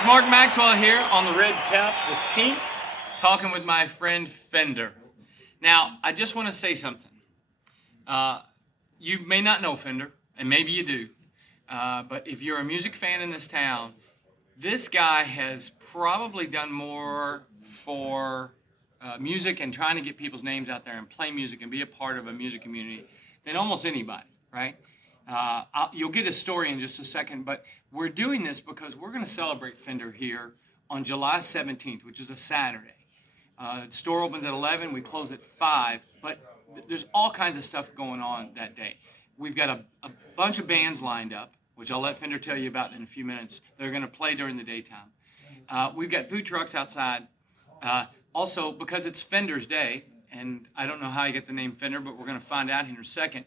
It's Mark Maxwell here on the red couch with Pink, talking with my friend Fender. Now, I just want to say something. You may not know Fender, and maybe you do, but if you're a music fan in this town, this guy has probably done more for music and trying to get people's names out there and play music and be a part of a music community than almost anybody, right? You'll get his story in just a second, but we're doing this because we're going to celebrate Fender here on July 17th, which is a Saturday. The store opens at 11, we close at 5, but there's all kinds of stuff going on that day. We've got a bunch of bands lined up, which I'll let Fender tell you about in a few minutes. They're going to play during the daytime. We've got food trucks outside. Also, because it's Fender's Day, and I don't know how you get the name Fender, but we're going to find out here in a second.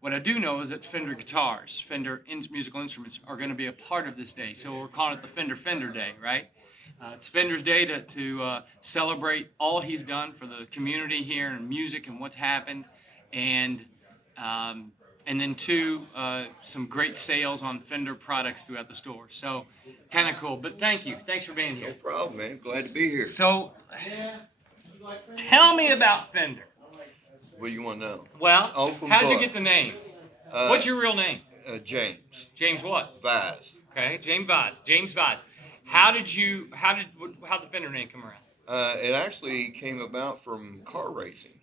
What I do know is that Fender guitars, Fender musical instruments, are going to be a part of this day. So we're calling it the Fender Day, right? It's Fender's Day to celebrate all he's done for the community here and music and what's happened, and then some great sales on Fender products throughout the store. So kind of cool. But thank you. Thanks for being here. No problem, man. Glad to be here. So tell me about Fender. What do you want to know? Well, Open how'd you book. get the name? What's your real name? James. James what? Vise. Okay, James Vise. James Vise. How did the Fender name come around? It actually came about from car racing.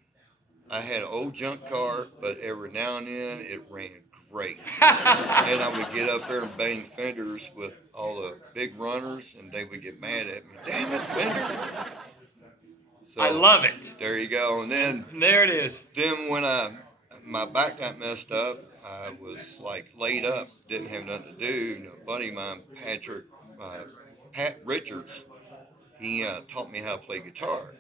I had an old junk car, but every now and then it ran great. And I would get up there and bang Fenders with all the big runners, and they would get mad at me. Damn it, Fender! So, I love it. There you go. And then There it is. Then when my back got messed up, I was like laid up, didn't have nothing to do. And a buddy of mine, Pat Richards, he taught me how to play guitar.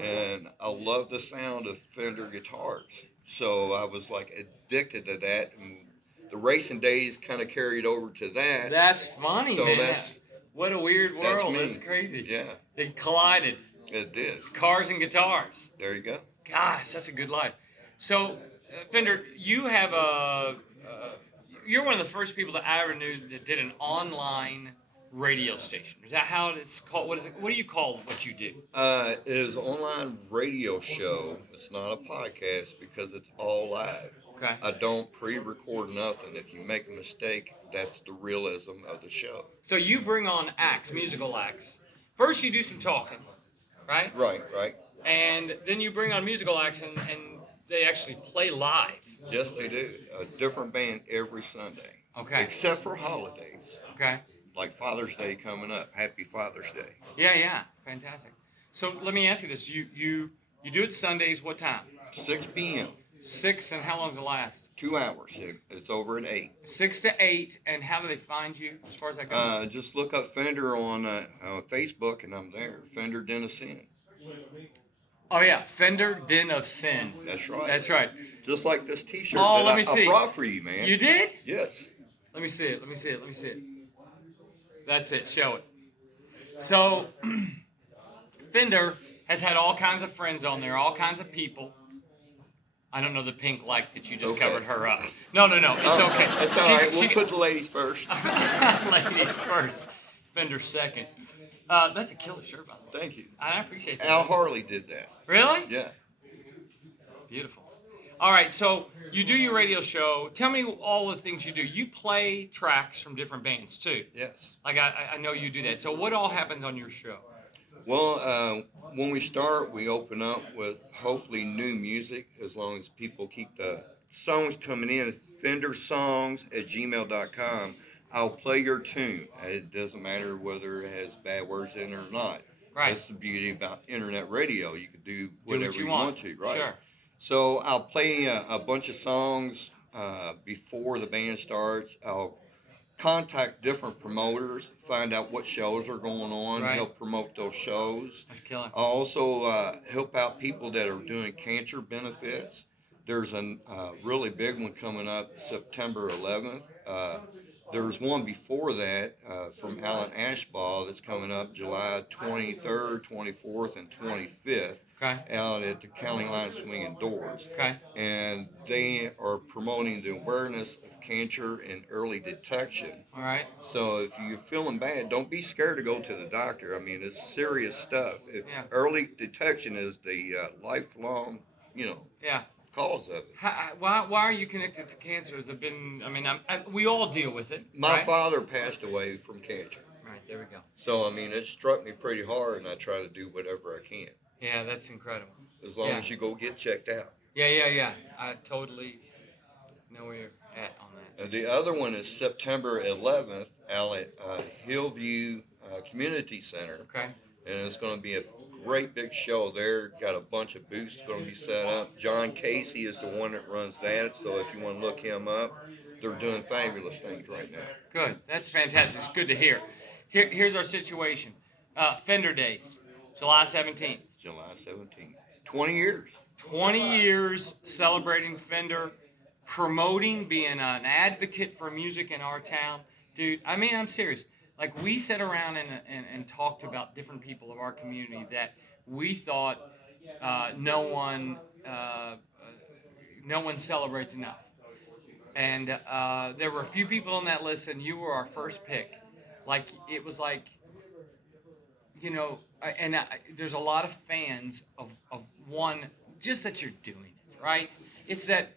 And I love the sound of Fender guitars. So I was like addicted to that. And the racing days kind of carried over to that. That's funny, so man. What a weird world. That's me. That's crazy. Yeah. They collided. It did. Cars and guitars. There you go. Gosh, that's a good life. So, Fender, you have you're one of the first people that I ever knew that did an online radio station. Is that how it's called? What is it? What do you call what you do? It is an online radio show. It's not a podcast because it's all live. Okay. I don't pre-record nothing. If you make a mistake, that's the realism of the show. So you bring on acts, musical acts. First you do some talking, right? Right. And then you bring on musical acts and they actually play live. Yes, they do. A different band every Sunday. Okay. Except for holidays. Okay. Like Father's Day coming up. Happy Father's Day. Yeah. Fantastic. So let me ask you this. You do it Sundays, what time? 6 p.m. 6, and how long does it last? 2 hours. It's over at 8. 6 to 8, and how do they find you as far as that goes? Just look up Fender on Facebook, and I'm there. Fender Den of Sin. Oh, yeah. Fender Den of Sin. That's right. That's right. Just like this T-shirt Oh, that let me see. I brought for you, man. You did? Yes. Let me see it. That's it. Show it. So, Fender has had all kinds of friends on there, all kinds of people. I don't know the Pink like that you just covered her up. No. It's okay. That's all right. We'll put the ladies first. Ladies first. Fender second. That's a killer shirt, by the way. Thank you. I appreciate that. Al Harley did that. Really? Yeah. Beautiful. All right, so you do your radio show. Tell me all the things you do. You play tracks from different bands, too. Yes. Like, I know you do that. So what all happens on your show? Well, when we start, we open up with hopefully new music, as long as people keep the songs coming in. FenderSongs@gmail.com. I'll play your tune. It doesn't matter whether it has bad words in it or not. Right. That's the beauty about internet radio. You can do whatever what you want to, right? Sure. So I'll play a bunch of songs before the band starts. I'll contact different promoters, find out what shows are going on, Right. help promote those shows. That's killer. I'll also help out people that are doing cancer benefits. There's a really big one coming up September 11th. There's one before that from Alan Ashbaugh that's coming up July 23rd, 24th, and 25th. Okay. Out at the County Line Swinging Doors. Okay. And they are promoting the awareness of cancer and early detection. All right. So if you're feeling bad, don't be scared to go to the doctor. I mean, it's serious stuff. If Yeah. early detection is the lifelong, Yeah. cause of it. Why are you connected to cancer? Has it been? I mean, we all deal with it. My right? father passed away from cancer. Right. There we go. So, I mean, it struck me pretty hard, and I try to do whatever I can. Yeah, that's incredible. As long as you go get checked out. Yeah. I totally know where you're at on that. And the other one is September 11th out at Hillview Community Center. Okay. And it's going to be a great big show there. Got a bunch of booths going to be set up. John Casey is the one that runs that. So if you want to look him up, they're doing fabulous things right now. Good. That's fantastic. It's good to hear. Here's our situation. Fender Days, July 17th. July 17th. 20 years. 20 years celebrating Fender, promoting, being an advocate for music in our town. Dude, I mean, I'm serious. Like, we sat around and talked about different people of our community that we thought no one celebrates enough. And there were a few people on that list, and you were our first pick. Like, it was like, there's a lot of fans of one, just that you're doing it, right? It's that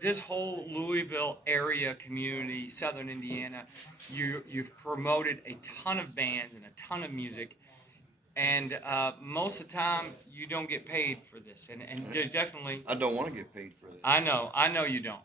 this whole Louisville area community, Southern Indiana, you've promoted a ton of bands and a ton of music, and most of the time you don't get paid for this, and definitely. I don't want to get paid for this. I know you don't,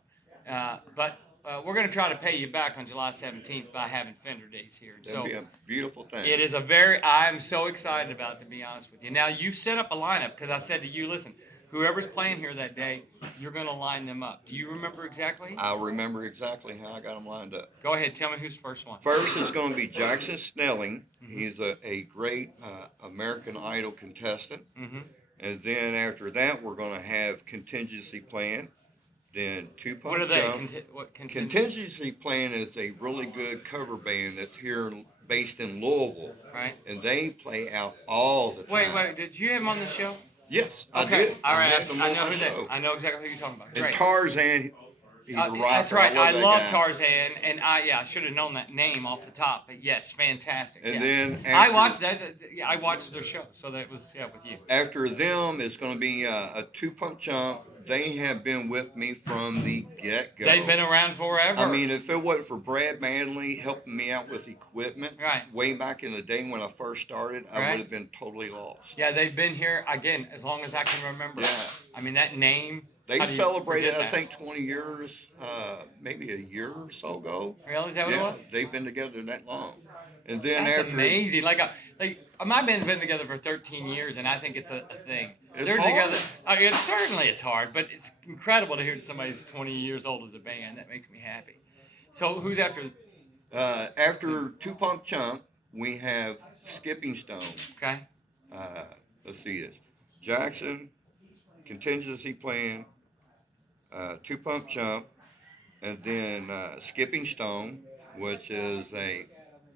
but we're going to try to pay you back on July 17th by having Fender Days here. That'd be a beautiful thing. It is I'm so excited about it, to be honest with you. Now, you've set up a lineup because I said to you, listen, whoever's playing here that day, you're going to line them up. Do you remember exactly? I remember exactly how I got them lined up. Go ahead. Tell me who's the first one. First is going to be Jackson Snelling. Mm-hmm. He's a great American Idol contestant. Mm-hmm. And then after that, we're going to have Contingency Plan. Then Two Pump What are they? Jump. Contingency Plan is a really good cover band that's here based in Louisville. Right. And they play out all the time. Wait. Did you have them on the show? Yes, okay. I did. All right. I know who they. I know exactly who you're talking about. And Great. Tarzan, he's a rocker. That's right. I love guy. Tarzan, and I should have known that name off the top. But yes, fantastic. And yeah. then I watched that. Yeah, I watched their show, so that was with you. After them, it's going to be a Two Pump Jump. They have been with me from the get-go. They've been around forever. I mean, if it wasn't for Brad Manley helping me out with equipment, right, way back in the day when I first started, I would have been totally lost. Yeah, they've been here, again, as long as I can remember. Yeah. I mean, that name. They celebrated, I think, 20 years, maybe a year or so ago. Really? Is that what it was? They've been together that long. And then That's amazing. Like my band's been together for 13 years, and I think it's a thing. They're together. I mean, certainly it's hard, but it's incredible to hear somebody's 20 years old as a band. That makes me happy. So who's after? After Two Pump Chump, we have Skipping Stone. Okay. Let's see this. Jackson, Contingency Plan, Two Pump Chump, and then Skipping Stone, which is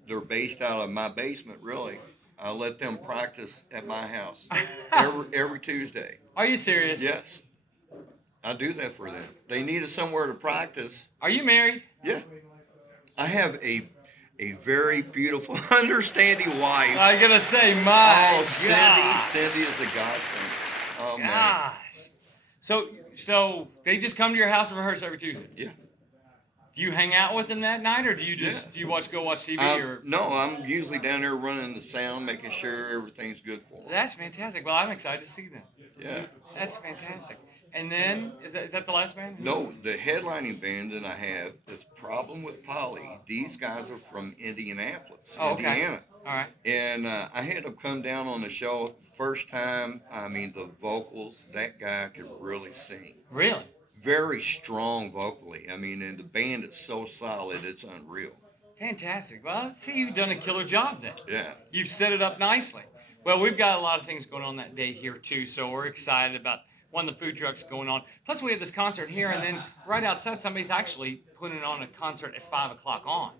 they're based out of my basement, really. I let them practice at my house every Tuesday. Are you serious? Yes. I do that for them. They needed somewhere to practice. Are you married? Yeah. I have a very beautiful, understanding wife. I was going to say, my God. Cindy is a godsend. Oh, man. Gosh. So they just come to your house and rehearse every Tuesday? Yeah. Do you hang out with them that night, or do you just go watch TV? Or no, I'm usually down there running the sound, making sure everything's good for them. That's fantastic. Well, I'm excited to see them. Yeah. That's fantastic. And then is that the last band? No, the headlining band that I have is Problem with Polly. These guys are from Indianapolis, Indiana. All right. And I had them come down on the show first time. I mean, the vocals, that guy could really sing. Really? Very strong vocally. I mean, and the band is so solid, it's unreal. Fantastic. Well, see, you've done a killer job then. Yeah. You've set it up nicely. Well, we've got a lot of things going on that day here, too, so we're excited about one of the food trucks going on. Plus, we have this concert here, and then right outside, somebody's actually putting on a concert at 5 o'clock on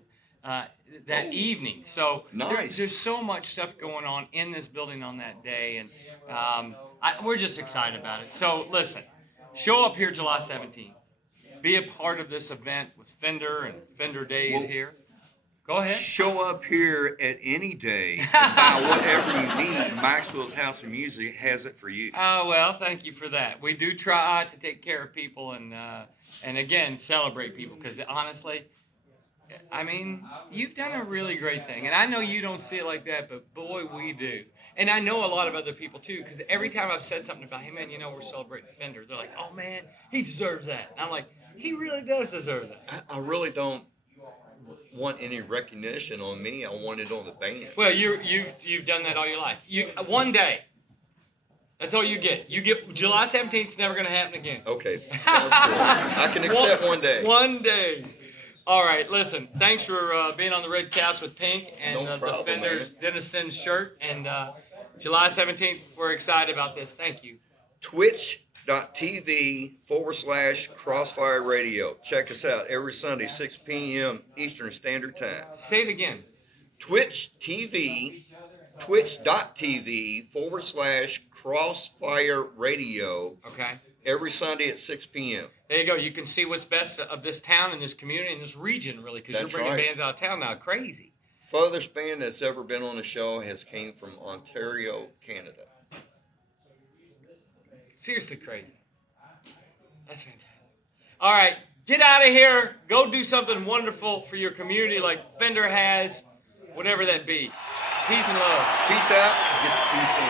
that evening. So nice. There's so much stuff going on in this building on that day, and we're just excited about it. So, listen. Show up here July 17th. be a part of this event with Fender and Fender Days Well, here, go ahead. Show up here at any day and buy whatever you need. Maxwell's House of Music has it for you. Oh, well, thank you for that. We do try to take care of people and again, celebrate people because honestly, I mean, you've done a really great thing. And I know you don't see it like that, but boy, we do. And I know a lot of other people too, because every time I've said something about, hey man, you know, we're celebrating Fender, they're like, oh man, he deserves that. And I'm like, he really does deserve that. I really don't want any recognition on me. I want it on the band. Well, you've done that all your life. One day. That's all you get. You get July 17th. It's never going to happen again. Okay. Sounds good. I can accept one day. One day. All right. Listen. Thanks for being on the red couch with Pink and No problem, the Fender's Denison shirt. And July 17th. We're excited about this. Thank you. Twitch.tv/Crossfire Radio. Check us out every Sunday, 6 p.m. Eastern Standard Time. Say it again. Twitch.tv/Crossfire Radio. Okay. Every Sunday at 6 p.m. There you go. You can see what's best of this town and this community and this region, really, because you're That's bringing right. bands out of town now. Crazy. Furthest band that's ever been on the show has came from Ontario, Canada. Seriously crazy. That's fantastic. All right. Get out of here. Go do something wonderful for your community like Fender has, whatever that be. Peace and love. Peace out. Get your peace in.